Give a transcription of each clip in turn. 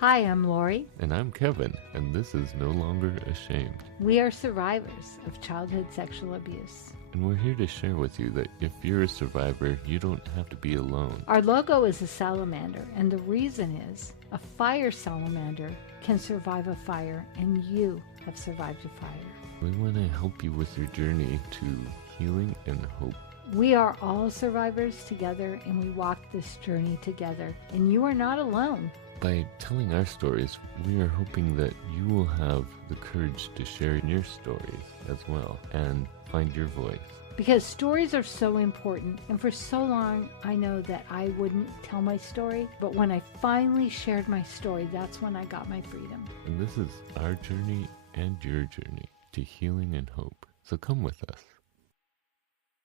Hi, I'm Lori. And I'm Kevin, and this is No Longer Ashamed. We are survivors of childhood sexual abuse. And we're here to share with you that if you're a survivor, you don't have to be alone. Our logo is a salamander, and the reason is a fire salamander can survive a fire, and you have survived a fire. We want to help you with your journey to healing and hope. We are all survivors together, and we walk this journey together, and you are not alone. By telling our stories, we are hoping that you will have the courage to share your stories as well and find your voice. Because stories are so important, and for so long I know that I wouldn't tell my story, but when I finally shared my story, that's when I got my freedom. And this is our journey and your journey to healing and hope. So come with us.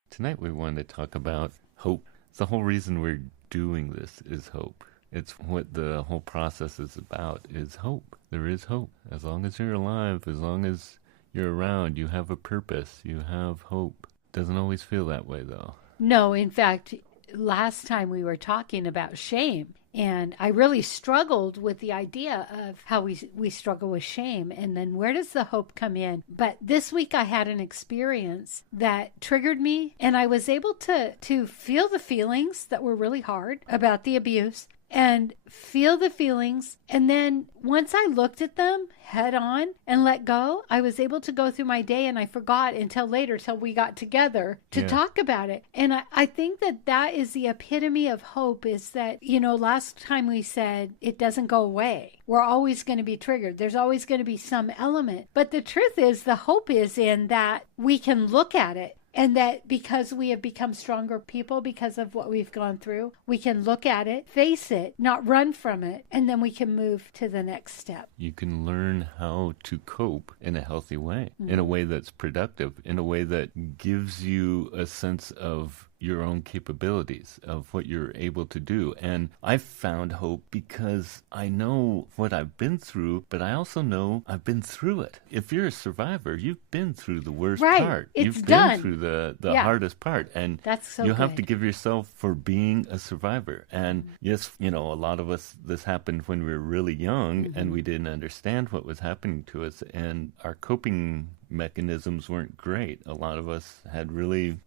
Tonight we want to talk about hope. The whole reason we're doing this is hope. It's what the whole process is about, is hope. There is hope. As long as you're alive, as long as you're around, you have a purpose, you have hope. Doesn't always feel that way, though. No, in fact, last time we were talking about shame, and I really struggled with the idea of how we struggle with shame, and then where does the hope come in? But this week I had an experience that triggered me, and I was able to feel the feelings that were really hard about the abuse, and feel the feelings. And then once I looked at them head on and let go, I was able to go through my day, and I forgot until later, till we got together to talk about it. And I think that is the epitome of hope, is that, last time we said it doesn't go away. We're always going to be triggered. There's always going to be some element. But the truth is, the hope is in that we can look at it. And that because we have become stronger people because of what we've gone through, we can look at it, face it, not run from it, and then we can move to the next step. You can learn how to cope in a healthy way, in a way that's productive, in a way that gives you a sense of your own capabilities, of what you're able to do. And I've found hope because I know what I've been through, but I also know I've been through it. If you're a survivor, you've been through the worst part. You've been through the hardest part. And that's so you have to give yourself for being a survivor. And yes, a lot of us, this happened when we were really young, and we didn't understand what was happening to us, and our coping mechanisms weren't great. A lot of us had really,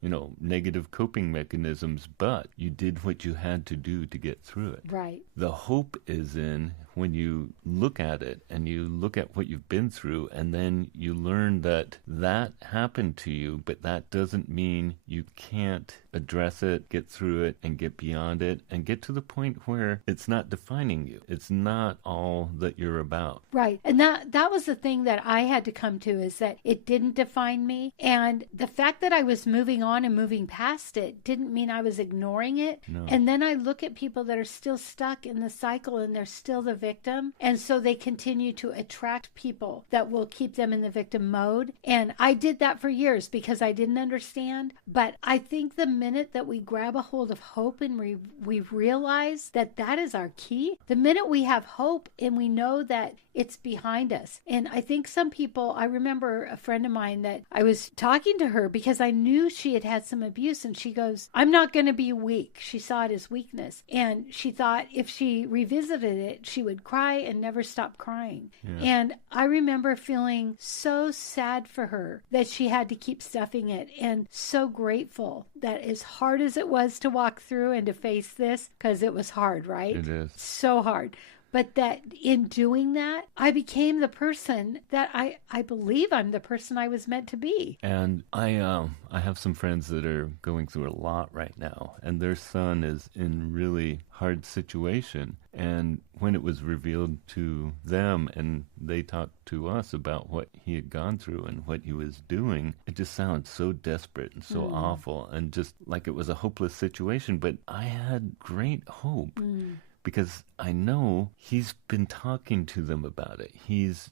negative coping mechanisms, but you did what you had to do to get through it. Right. The hope is in when you look at it and you look at what you've been through, and then you learn that happened to you, but that doesn't mean you can't address it, get through it, and get beyond it, and get to the point where it's not defining you. It's not all that you're about. Right. And that was the thing that I had to come to, is that it didn't define me. And the fact that I was moving on and moving past it didn't mean I was ignoring it. No. And then I look at people that are still stuck in the cycle, and they're still the victim. And so they continue to attract people that will keep them in the victim mode. And I did that for years because I didn't understand. But I think the minute that we grab a hold of hope and we realize that is our key, the minute we have hope and we know that it's behind us. And I think some people, I remember a friend of mine that I was talking to her because I knew she had had some abuse, and she goes, I'm not going to be weak. She saw it as weakness. And she thought if she revisited it, she would cry and never stop crying. Yeah. And I remember feeling so sad for her that she had to keep stuffing it, and so grateful that as hard as it was to walk through and to face this, because it was hard, right? It is. So hard. But that in doing that, I became the person that I believe I'm the person I was meant to be. And I have some friends that are going through a lot right now, and their son is in really hard situation. And when it was revealed to them and they talked to us about what he had gone through and what he was doing, it just sounds so desperate and so awful, and just like it was a hopeless situation. But I had great hope. Because I know he's been talking to them about it. He's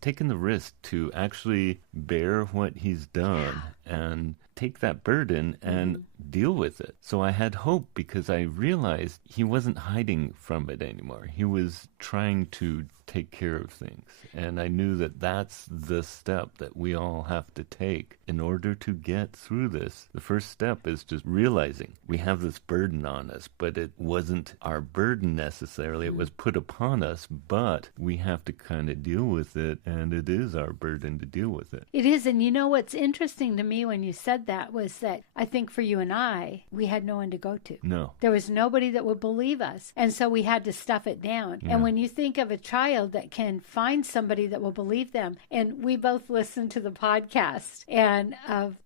taken the risk to actually bear what he's done and take that burden and deal with it. So I had hope because I realized he wasn't hiding from it anymore. He was trying to take care of things. And I knew that that's the step that we all have to take in order to get through this. The first step is just realizing we have this burden on us, but it wasn't our burden necessarily. It was put upon us, but we have to kind of deal with it, and it is our burden to deal with it. It is. And you know what's interesting to me when you said that was that I think for you and I, we had no one to go to. No. There was nobody that would believe us. And so we had to stuff it down. Yeah. And when you think of a child that can find somebody that will believe them, and we both listened to the podcast, and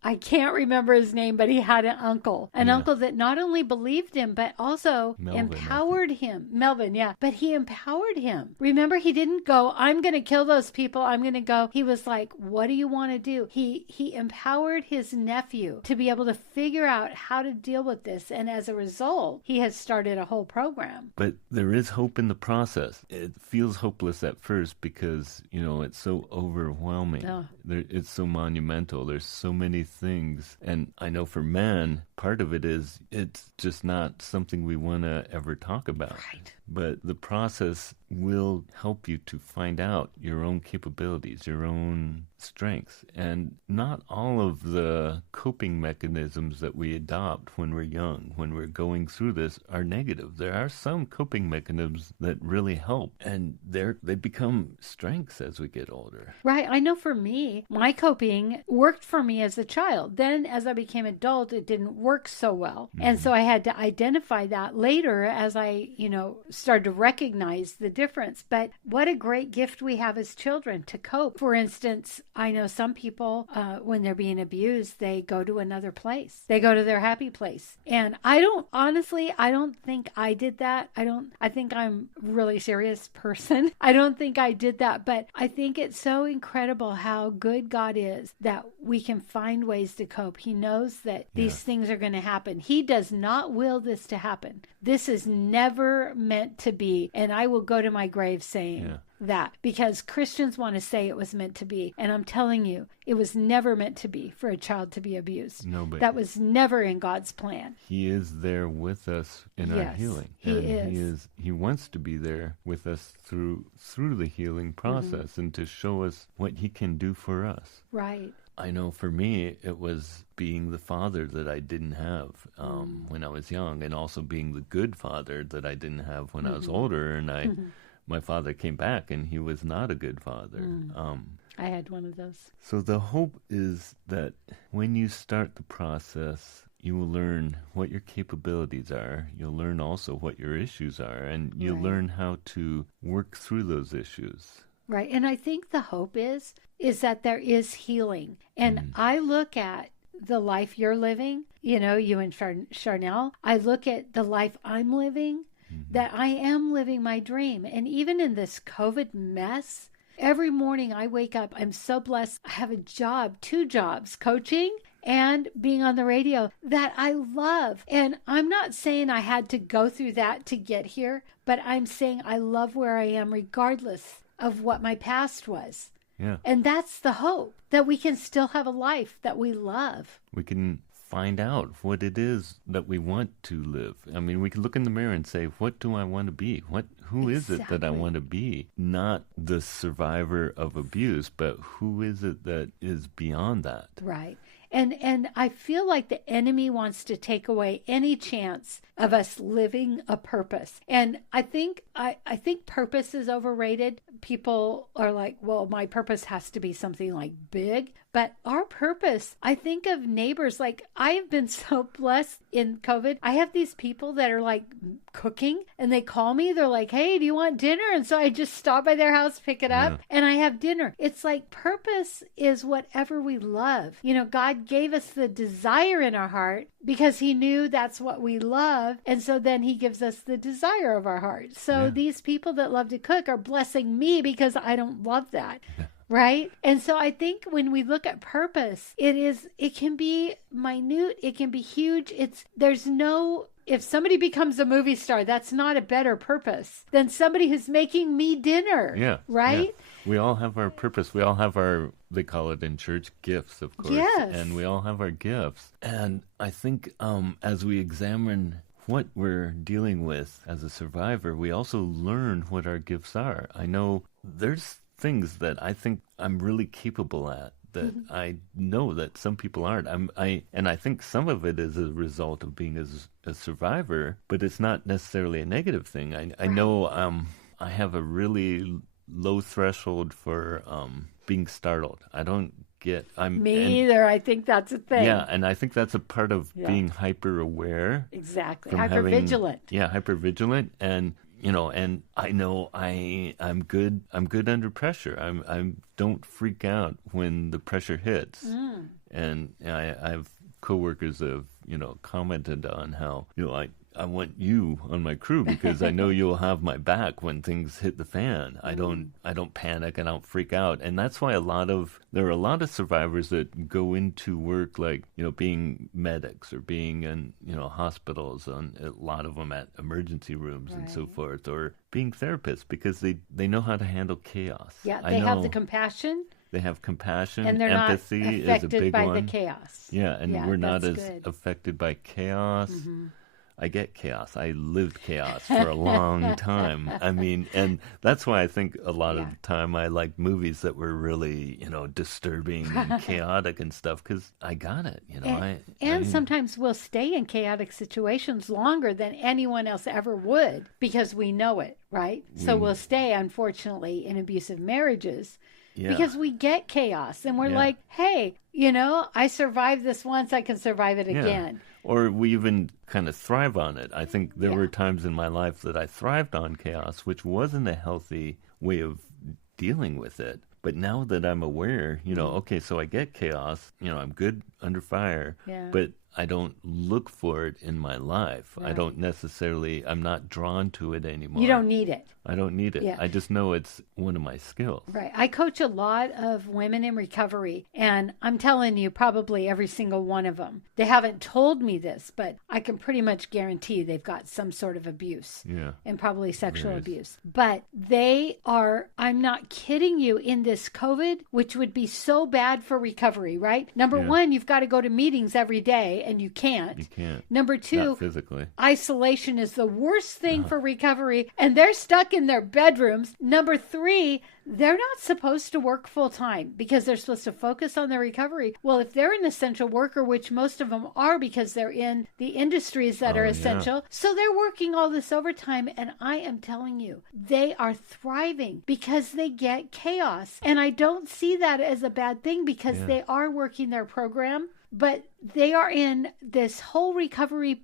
I can't remember his name, but he had an uncle that not only believed him, but also empowered him. Melvin, yeah. But he empowered him. Remember, he didn't go, I'm going to kill those people. I'm going to go. He was like, what do you want to do? He empowered his nephew to be able to figure out how to deal with this. And as a result, he has started a whole program. But there is hope in the process. It feels hopeless at first because, it's so overwhelming. Oh. It's so monumental. There's so many things. And I know for man, part of it is it's just not something we want to ever talk about. Right. But the process will help you to find out your own capabilities, your own strengths. And not all of the coping mechanisms that we adopt when we're young, when we're going through this, are negative. There are some coping mechanisms that really help, and they become strengths as we get older. Right. I know for me, my coping worked for me as a child. Then as I became adult, it didn't work so well. Mm-hmm. And so I had to identify that later as I, started to recognize the difference. But what a great gift we have as children to cope. For instance, I know some people, when they're being abused, they go to another place. They go to their happy place. And I don't think I did that. I think I'm a really serious person. I don't think I did that, but I think it's so incredible how good God is that we can find ways to cope. He knows that these things are going to happen. He does not will this to happen. This is never meant to be. And I will go to my grave saying that, because Christians want to say it was meant to be. And I'm telling you, it was never meant to be for a child to be abused. No, but that was never in God's plan. He is there with us in our healing. He is. He wants to be there with us through the healing process, and to show us what he can do for us. Right. I know for me, it was being the father that I didn't have when I was young, and also being the good father that I didn't have when I was older. And my father came back, and he was not a good father. I had one of those. So the hope is that when you start the process, you will learn what your capabilities are. You'll learn also what your issues are, and you'll learn how to work through those issues. Right. And I think the hope is that there is healing. And I look at the life you're living, you and Charnel. I look at the life I'm living, that I am living my dream. And even in this COVID mess, every morning I wake up, I'm so blessed. I have a job, 2 jobs, coaching and being on the radio, that I love. And I'm not saying I had to go through that to get here, but I'm saying I love where I am regardless of what my past was. Yeah. And that's the hope, that we can still have a life that we love. We can find out what it is that we want to live. I mean, we can look in the mirror and say, what do I want to be? Who is it that I want to be? Not the survivor of abuse, but who is it that is beyond that? Right. And I feel like the enemy wants to take away any chance of us living a purpose. And I think purpose is overrated. People are like, well, my purpose has to be something like big. But our purpose, I think of neighbors, like I have been so blessed in COVID. I have these people that are like cooking and they call me. They're like, hey, do you want dinner? And so I just stop by their house, pick it up, and I have dinner. It's like purpose is whatever we love. God gave us the desire in our heart because he knew that's what we love. And so then he gives us the desire of our heart. So these people that love to cook are blessing me because I don't love that. Right? And so I think when we look at purpose, it can be minute, it can be huge. If somebody becomes a movie star, that's not a better purpose than somebody who's making me dinner. Yeah. Right? Yeah. We all have our purpose. We all have they call it in church, gifts, of course. Yes. And we all have our gifts. And I think as we examine what we're dealing with as a survivor, we also learn what our gifts are. I know there's things that I think I'm really capable at that I know that some people aren't. And I think some of it is a result of being a survivor, but it's not necessarily a negative thing. I know I have a really low threshold for being startled. I don't get Me either. I think that's a thing. Yeah, and I think that's a part of being hyper aware. Exactly. Hyper vigilant. Yeah, hyper vigilant, and and I know I'm good under pressure. I don't freak out when the pressure hits. And I've coworkers have commented on how I want you on my crew because I know you'll have my back when things hit the fan. I don't panic and I don't freak out. And that's why there are a lot of survivors that go into work like, being medics or being in, hospitals, and a lot of them at emergency rooms and so forth, or being therapists because they know how to handle chaos. Yeah, they have the compassion. They have compassion. And they're empathy not is a affected big by one. the chaos. Yeah, and we're not as good. affected by chaos. I get chaos. I lived chaos for a long time. I mean, and that's why I think a lot of the time I like movies that were really, disturbing and chaotic and stuff because I got it. And sometimes we'll stay in chaotic situations longer than anyone else ever would because we know it, right? So we'll stay, unfortunately, in abusive marriages. Yeah. Because we get chaos and we're like, hey, I survived this once, I can survive it again. Or we even kind of thrive on it. I think there were times in my life that I thrived on chaos, which wasn't a healthy way of dealing with it. But now that I'm aware, okay, so I get chaos, I'm good under fire, but I don't look for it in my life. Right. I'm not drawn to it anymore. You don't need it. I don't need it. Yeah. I just know it's one of my skills. Right. I coach a lot of women in recovery, and I'm telling you, probably every single one of them. They haven't told me this, but I can pretty much guarantee they've got some sort of abuse. Yeah. And probably sexual abuse. But they are, I'm not kidding you, in this COVID, which would be so bad for recovery, right? Number one, you've got to go to meetings every day, and you can't. You can't. Number two, not physically. Isolation is the worst thing for recovery, and they're stuck in their bedrooms. Number three, they're not supposed to work full time because they're supposed to focus on their recovery. Well, if they're an essential worker, which most of them are because they're in the industries that are essential, so they're working all this overtime, and I am telling you, they are thriving because they get chaos. And I don't see that as a bad thing because they are working their program. But they are in this whole recovery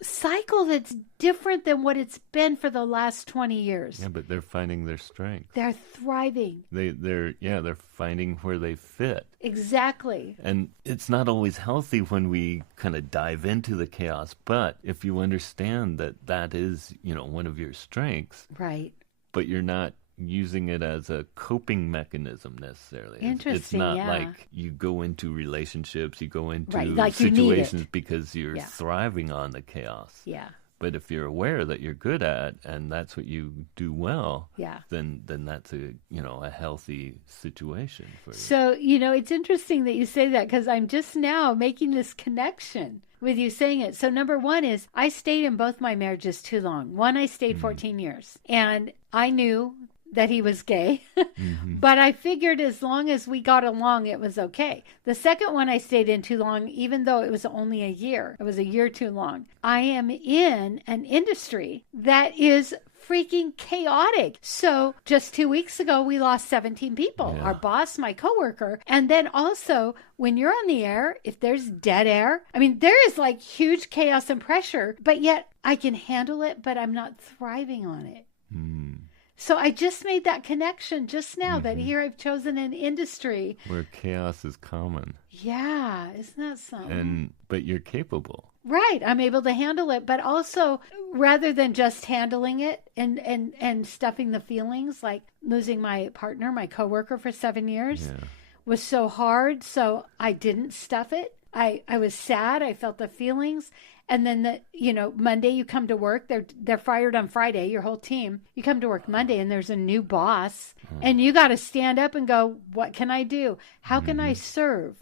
cycle that's different than what it's been for the last 20 years. Yeah, but they're finding their strength. They're thriving. They're finding where they fit. Exactly. And it's not always healthy when we kind of dive into the chaos. But if you understand that is, one of your strengths. Right. But you're not using it as a coping mechanism necessarily. Interesting, it's not like you go into relationships, you go into like situations because you're thriving on the chaos. Yeah. But if you're aware that you're good at and that's what you do well, then that's a healthy situation for you. So, it's interesting that you say that because I'm just now making this connection with you saying it. So number one is I stayed in both my marriages too long. One, I stayed 14 years and I knew that he was gay, but I figured as long as we got along, it was okay. The second one I stayed in too long, even though it was only a year, it was a year too long. I am in an industry that is freaking chaotic. So just 2 weeks ago, we lost 17 people, our boss, my coworker. And then also when you're on the air, if there's dead air, I mean, there is like huge chaos and pressure, but yet I can handle it, but I'm not thriving on it. So I just made that connection just now that here I've chosen an industry where chaos is common. Yeah, isn't that something? But you're capable. Right, I'm able to handle it, but also rather than just handling it and stuffing the feelings, like losing my partner, my coworker for 7 years was so hard, so I didn't stuff it. I was sad, I felt the feelings. And then Monday you come to work, they're fired on Friday, your whole team. You come to work Monday and there's a new boss and you got to stand up and go, what can I do? How can I serve?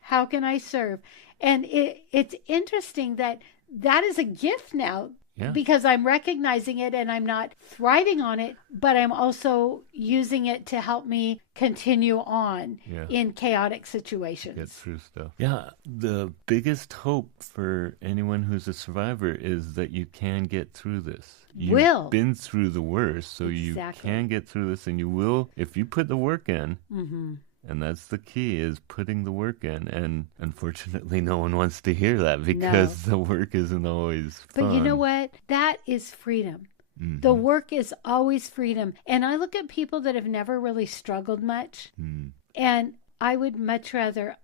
How can I serve? And it's interesting that is a gift now Yeah. Because I'm recognizing it and I'm not thriving on it, but I'm also using it to help me continue on in chaotic situations. Get through stuff. Yeah. The biggest hope for anyone who's a survivor is that you can get through this. You've been through the worst, so you can get through this, and you will, if you put the work in. Mm-hmm. And that's the key, is putting the work in. And unfortunately, no one wants to hear that because the work isn't always fun. But you know what? That is freedom. Mm-hmm. The work is always freedom. And I look at people that have never really struggled much. Mm. And I would much rather,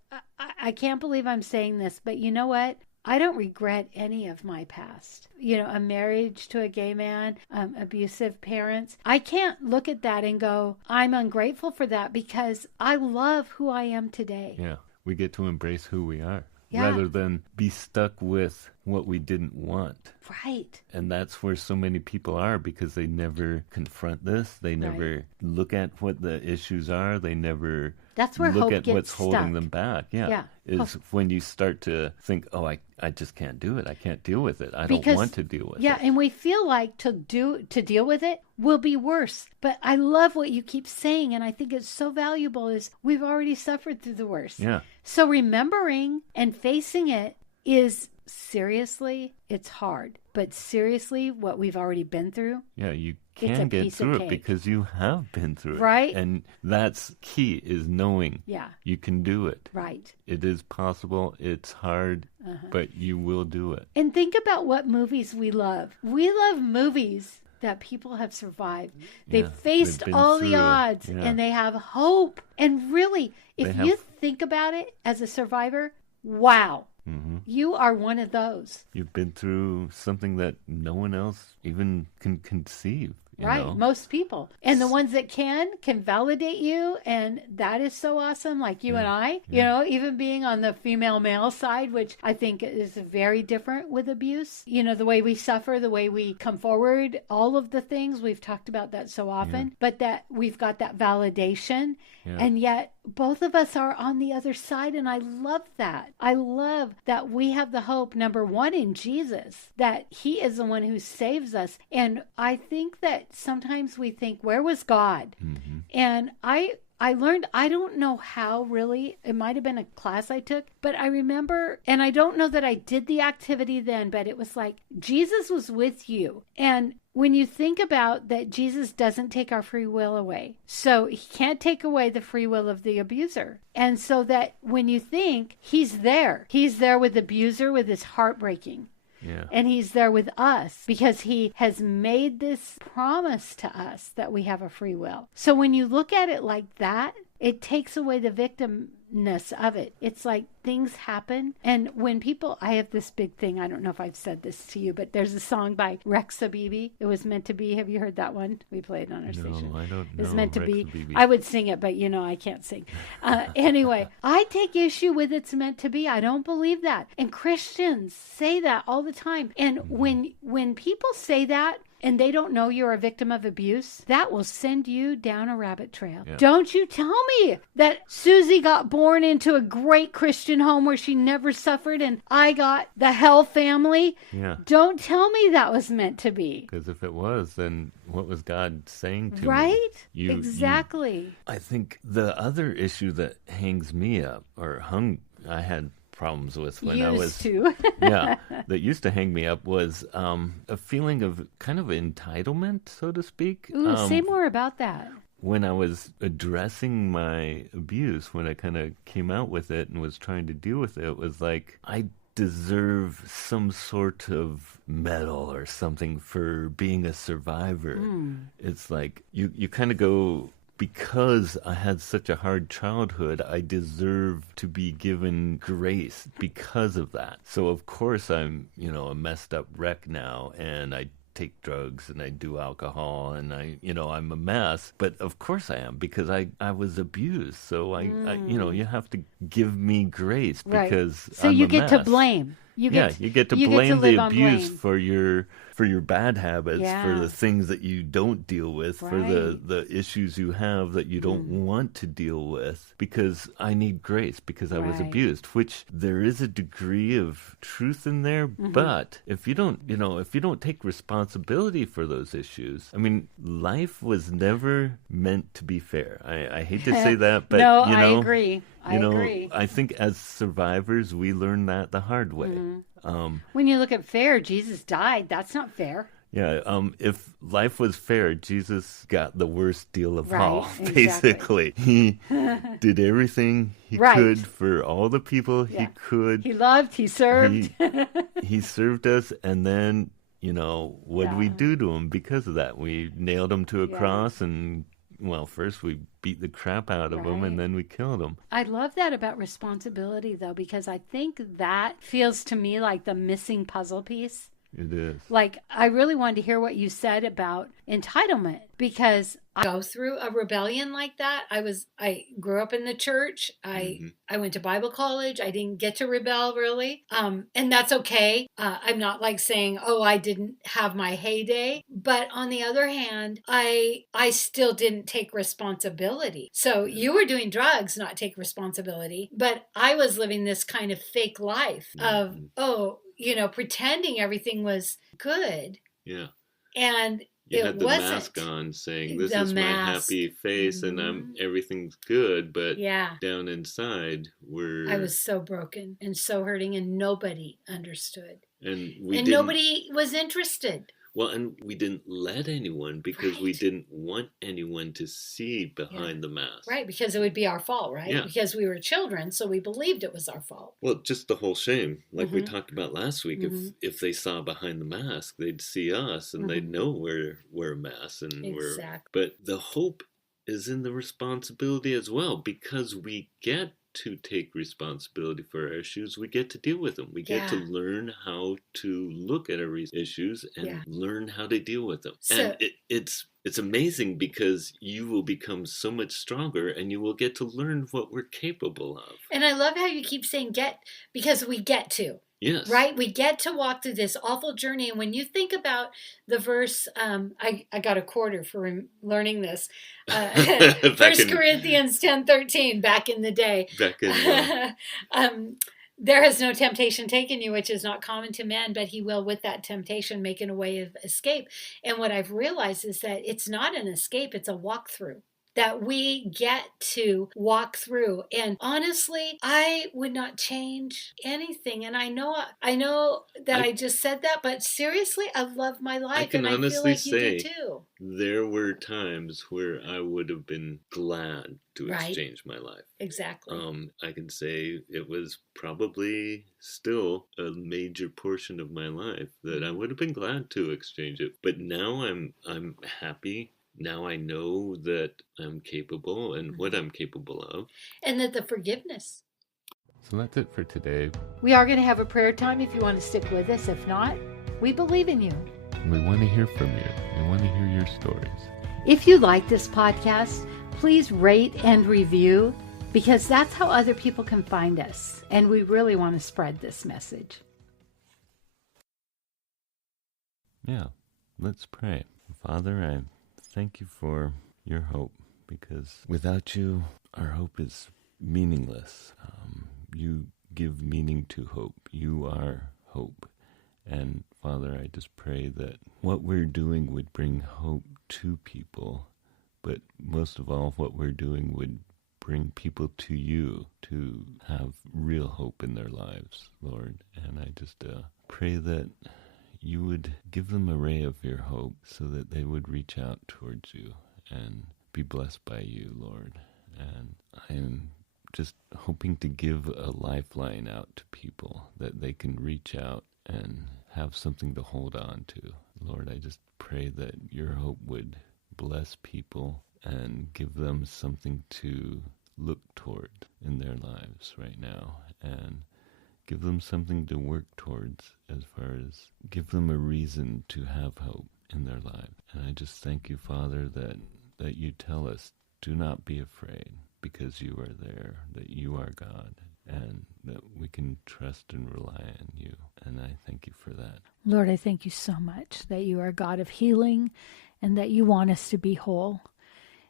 I can't believe I'm saying this, but you know what? I don't regret any of my past. You know, a marriage to a gay man, abusive parents. I can't look at that and go, I'm ungrateful for that, because I love who I am today. Yeah, we get to embrace who we are rather than be stuck with what we didn't want. Right. And that's where so many people are, because they never confront this. They never look at what the issues are. They never that's where look hope at gets what's stuck. Holding them back. Yeah. Is when you start to think, oh, I just can't do it. I can't deal with it. I don't want to deal with it. Yeah, and we feel like to deal with it will be worse. But I love what you keep saying, and I think it's so valuable, is we've already suffered through the worst. Yeah. So remembering and facing it is, seriously, it's hard. But seriously, what we've already been through. Yeah, you can get through it because you have been through it. Right. And that's key, is knowing you can do it. Right. It is possible. It's hard, but you will do it. And think about what movies we love. We love movies that people have survived. They've faced all the odds and they have hope. And really, if you think about it as a survivor, wow. Mm-hmm. You are one of those. You've been through something that no one else even can conceive. Right, know? Most people. And the ones that can validate you, and that is so awesome, like you and I. You know, even being on the female-male side, which I think is very different with abuse. You know, the way we suffer, the way we come forward, all of the things, we've talked about that so often, but that we've got that validation, and yet both of us are on the other side, and I love that. I love that we have the hope, number one, in Jesus, that he is the one who saves us. And I think that sometimes we think, where was God? Mm-hmm. And I learned, I don't know how really, it might have been a class I took, but I remember, and I don't know that I did the activity then, but it was like, Jesus was with you. And when you think about that, Jesus doesn't take our free will away. So he can't take away the free will of the abuser. And so that when you think he's there with the abuser, with his heartbreaking. Yeah. And he's there with us because he has made this promise to us that we have a free will. So when you look at it like that, it takes away the victimness of it. It's like things happen. And when people, I have this big thing, I don't know if I've said this to you, but there's a song by Rex Habibi. It was meant to be. Have you heard that one? We play it on our station. No, I don't know. It's meant to Rex be. Habibi. I would sing it, but you know, I can't sing. Anyway, I take issue with it's meant to be. I don't believe that. And Christians say that all the time. And when people say that, and they don't know you're a victim of abuse, that will send you down a rabbit trail. Yeah. Don't you tell me that Susie got born into a great Christian home where she never suffered and I got the hell family. Yeah. Don't tell me that was meant to be. Because if it was, then what was God saying to me? Right? Exactly. I think the other issue that hangs me up, I had problems with when I was that used to hang me up was a feeling of kind of entitlement, so to speak. Ooh, say more about that. When I was addressing my abuse, when I kind of came out with it and was trying to deal with it, it was like I deserve some sort of medal or something for being a survivor. It's like you kind of go, because I had such a hard childhood, I deserve to be given grace because of that. So of course I'm, a messed up wreck now, and I take drugs and I do alcohol and I'm a mess. But of course I am, because I was abused. So I you have to give me grace because so I'm you a get mess. to blame. You Yeah, get you get to you get to blame the live on abuse blame. for your bad habits, for Yeah. the things that you don't deal with, for Right. the issues you have that you don't want to deal with, because I need grace because I was Right. abused, which there is a degree of truth in there, but if you don't, if you don't take responsibility for those issues, I mean, life was never meant to be fair. I hate to say that, but No, I agree. I agree. I think as survivors, we learn that the hard way. When you look at fair, Jesus died. That's not fair. Yeah, if life was fair, Jesus got the worst deal of Right, all, exactly. basically. He did everything he Right. could for all the people he Yeah. could. He loved, he served. He served us, and then, what did we Yeah. do to him because of that? We nailed him to a Yeah. cross, and, well, first we beat the crap out of him, Right. and then we killed him. I love that about responsibility, though, because I think that feels to me like the missing puzzle piece. It is. Like, I really wanted to hear what you said about entitlement because I go through a rebellion like that. I grew up in the church. I went to Bible college. I didn't get to rebel really. And that's okay. I'm not like saying, oh, I didn't have my heyday. But on the other hand, I still didn't take responsibility. So you were doing drugs, not take responsibility. But I was living this kind of fake life of, pretending everything was good. Yeah. And You it had the wasn't. mask on saying, this The is my mask. happy face and everything's good, but Yeah. down inside I was so broken and so hurting, and nobody understood. and Nobody was interested. Well, and we didn't let anyone because we Right. didn't want anyone to see behind the mask. Right, because it would be our fault, right? Yeah. Because we were children, so we believed it was our fault. Well, just the whole shame, like we Mhm. talked about last week. Mhm. If they saw behind the mask, they'd see us and they'd know we're a mess and Exactly. But the hope is in the responsibility as well, because we get to take responsibility for our issues. We get to deal with them. We get to Yeah. learn how to look at our issues and Yeah. learn how to deal with them. So- And it's amazing because you will become so much stronger and you will get to learn what we're capable of. And I love how you keep saying get, because we get to. Yes. Right? We get to walk through this awful journey. And when you think about the verse, I got a quarter for learning this. 1 Corinthians 10:13, back in the day. Back in There has no temptation taken you, which is not common to men, but he will with that temptation making a way of escape. And what I've realized is that it's not an escape, it's a walkthrough that we get to walk through. And honestly, I would not change anything. And I know that I just said that, but seriously, I love my life. I can and honestly I feel like you say do too. there were times where I would have been glad to Right. exchange my life. Exactly. I can say it was probably still a major portion of my life that I would have been glad to exchange it. But now I'm happy. Now I know that I'm capable and what I'm capable of. And that the forgiveness. So that's it for today. We are going to have a prayer time if you want to stick with us. If not, we believe in you. We want to hear from you. We want to hear your stories. If you like this podcast, please rate and review, because that's how other people can find us. And we really want to spread this message. Yeah, let's pray. Father, I thank you for your hope, because without you, our hope is meaningless. You give meaning to hope. You are hope. And Father, I just pray that what we're doing would bring hope to people, but most of all, what we're doing would bring people to you to have real hope in their lives, Lord. And I just pray that you would give them a ray of your hope so that they would reach out towards you and be blessed by you, Lord. And I am just hoping to give a lifeline out to people that they can reach out and have something to hold on to. Lord, I just pray that your hope would bless people and give them something to look toward in their lives right now, and give them something to work towards, as far as give them a reason to have hope in their life. And I just thank you, Father, that you tell us, do not be afraid, because you are there, that you are God, and that we can trust and rely on you. And I thank you for that. Lord, I thank you so much that you are a God of healing and that you want us to be whole.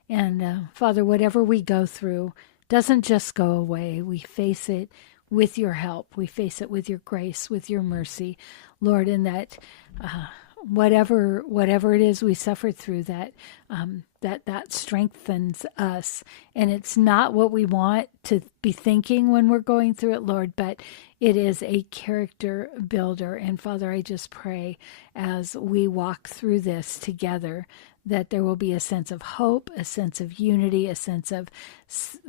And Father, whatever we go through doesn't just go away. We face it with your help. We face it with your grace, with your mercy, Lord, and that whatever it is we suffer through, that strengthens us. And it's not what we want to be thinking when we're going through it, Lord, but it is a character builder. And Father, I just pray as we walk through this together that there will be a sense of hope, a sense of unity, a sense of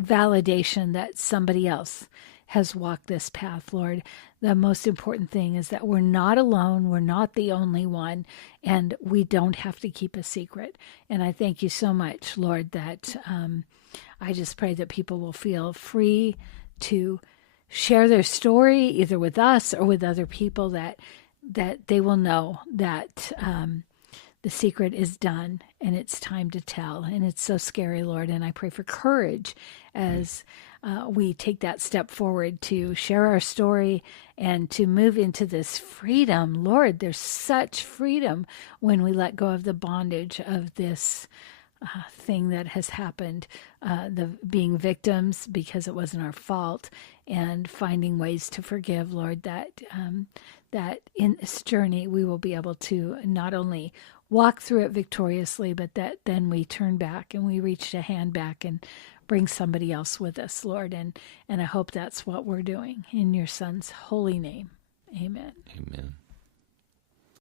validation that somebody else has walked this path, Lord. The most important thing is that we're not alone. We're not the only one, and we don't have to keep a secret. And I thank you so much, Lord, that I just pray that people will feel free to share their story either with us or with other people, that they will know that the secret is done and it's time to tell. And it's so scary, Lord. And I pray for courage as we take that step forward to share our story and to move into this freedom. Lord, there's such freedom when we let go of the bondage of this thing that has happened, the being victims because it wasn't our fault, and finding ways to forgive, Lord, that in this journey we will be able to not only walk through it victoriously, but that then we turn back and we reach a hand back and bring somebody else with us, Lord. And I hope that's what we're doing in your Son's holy name. Amen. Amen.